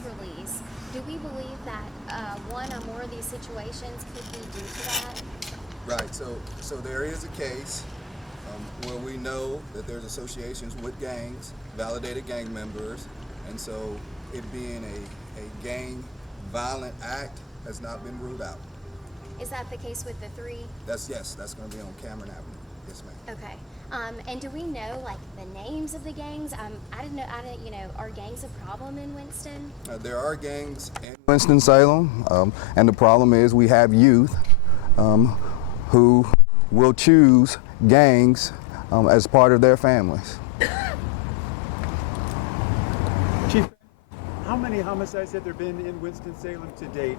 press release, do we believe that one or more of these situations could be due to that? Right. So there is a case where we know that there's associations with gangs, validated gang members, and so it being a gang violent act has not been ruled out. Is that the case with the three? That's going to be on Cameron Avenue. Yes, ma'am. Okay. And do we know like the names of the gangs? I didn't know. Are gangs a problem in Winston? There are gangs in Winston-Salem, and the problem is we have youth who will choose gangs as part of their families. Chief, how many homicides have there been in Winston-Salem to date?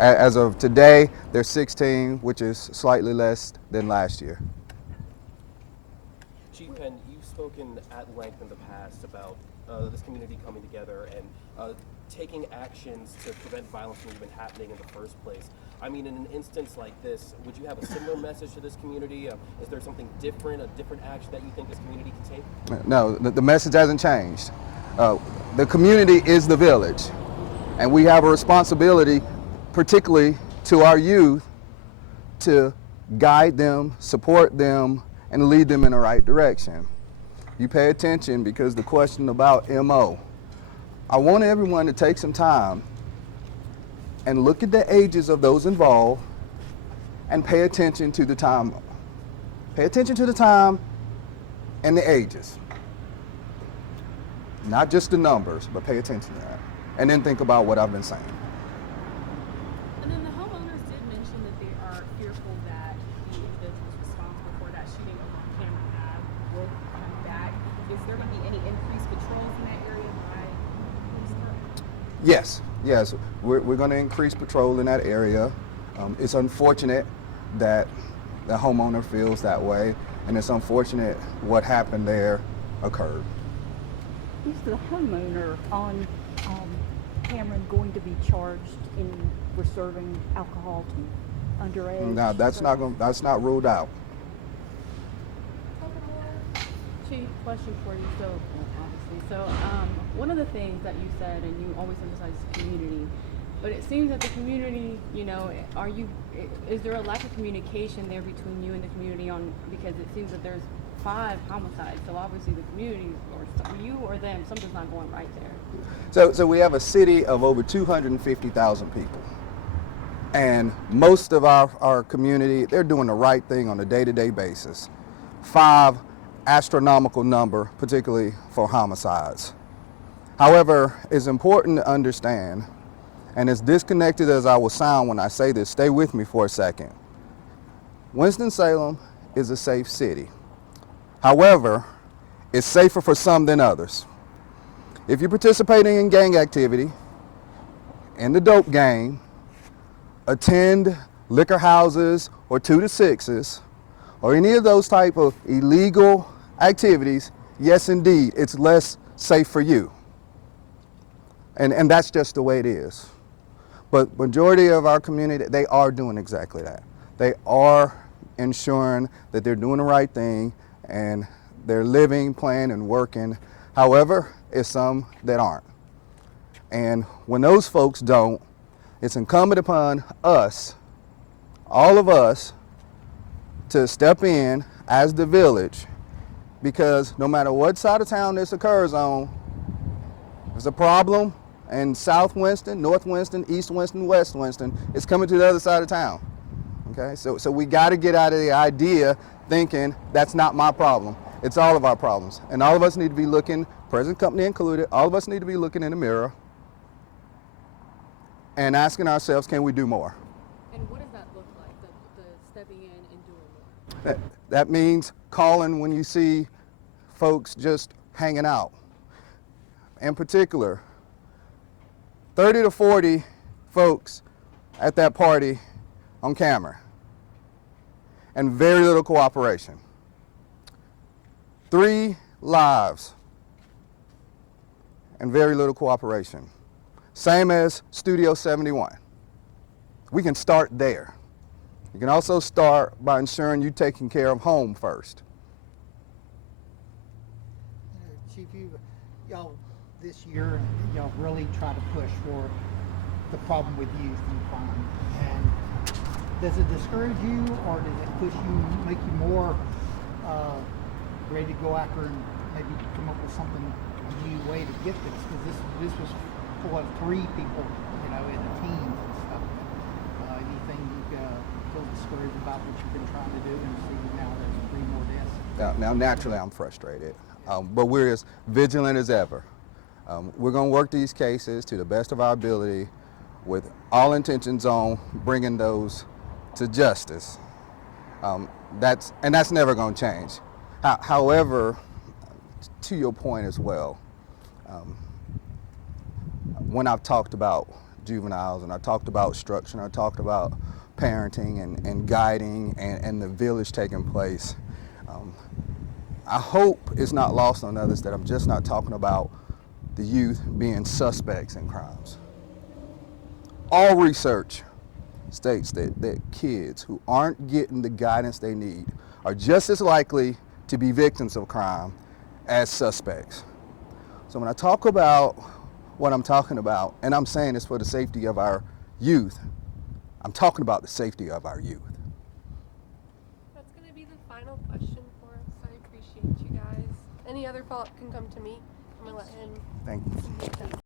As of today, there's 16, which is slightly less than last year. Chief Penn, you've spoken at length in the past about this community coming together and taking actions to prevent violence from even happening in the first place. I mean, in an instance like this, would you have a similar message to this community? Is there something different, a different action that you think this community can take? No, the message hasn't changed. The community is the village, and we have a responsibility, particularly to our youth, to guide them, support them, and lead them in the right direction. You pay attention because the question about MO, I want everyone to take some time and look at the ages of those involved and pay attention to the time. Pay attention to the time and the ages. Not just the numbers, but pay attention to that. And then think about what I've been saying. And then the homeowners did mention that they are fearful that the individuals responsible for that shooting over on Cameron Ave will come back. Is there going to be any increased patrols in that area by police department? Yes, we're going to increase patrol in that area. It's unfortunate that the homeowner feels that way, and it's unfortunate what happened there occurred. Is the homeowner on Cameron going to be charged for serving alcohol to underage? No, that's not ruled out. Chief, question for you. So one of the things that you said, and you always emphasize community, but it seems that the community, is there a lack of communication there between you and the community because it seems that there's 5 homicides, so obviously the community, or you or them, something's not going right there. So we have a city of over 250,000 people. And most of our community, they're doing the right thing on a day-to-day basis. 5 astronomical number, particularly for homicides. However, it's important to understand, and as disconnected as I will sound when I say this, stay with me for a second. Winston-Salem is a safe city. However, it's safer for some than others. If you're participating in gang activity, in the dope game, attend liquor houses or 2 to 6s, or any of those type of illegal activities, yes indeed, it's less safe for you. And that's just the way it is. But majority of our community, they are doing exactly that. They are ensuring that they're doing the right thing and they're living, playing, and working. However, it's some that aren't. And when those folks don't, it's incumbent upon us, all of us, to step in as the village, because no matter what side of town this occurs on, there's a problem in South Winston, North Winston, East Winston, West Winston, it's coming to the other side of town. Okay, so we got to get out of the idea thinking that's not my problem. It's all of our problems. And all of us need to be looking, present company included, all of us need to be looking in the mirror and asking ourselves, can we do more? And what does that look like, the stepping in and doing more? That means calling when you see folks just hanging out. In particular, 30 to 40 folks at that party on camera, and very little cooperation. 3 lives and very little cooperation. Same as Studio 71. We can start there. You can also start by ensuring you're taking care of home first. Chief, y'all, this year, really try to push for the problem with youth and crime. And does it discourage you, or does it push you, make you more ready to go after and maybe come up with something, a new way to get this? Because this was full of 3 people, in the teams and stuff. Anything you feel discouraged about what you've been trying to do, and see now there's 3 more deaths? Now naturally, I'm frustrated, but we're as vigilant as ever. We're going to work these cases to the best of our ability, with all intentions on bringing those to justice. That's never going to change. However, to your point as well, when I've talked about juveniles, and I talked about structure, and I talked about parenting and guiding and the village taking place, I hope it's not lost on others that I'm just not talking about the youth being suspects in crimes. All research states that kids who aren't getting the guidance they need are just as likely to be victims of crime as suspects. So when I talk about what I'm talking about, and I'm saying this for the safety of our youth, I'm talking about the safety of our youth. That's going to be the final question for us. I appreciate you guys. Any other follow-up can come to me. I'm going to let him. Thank you.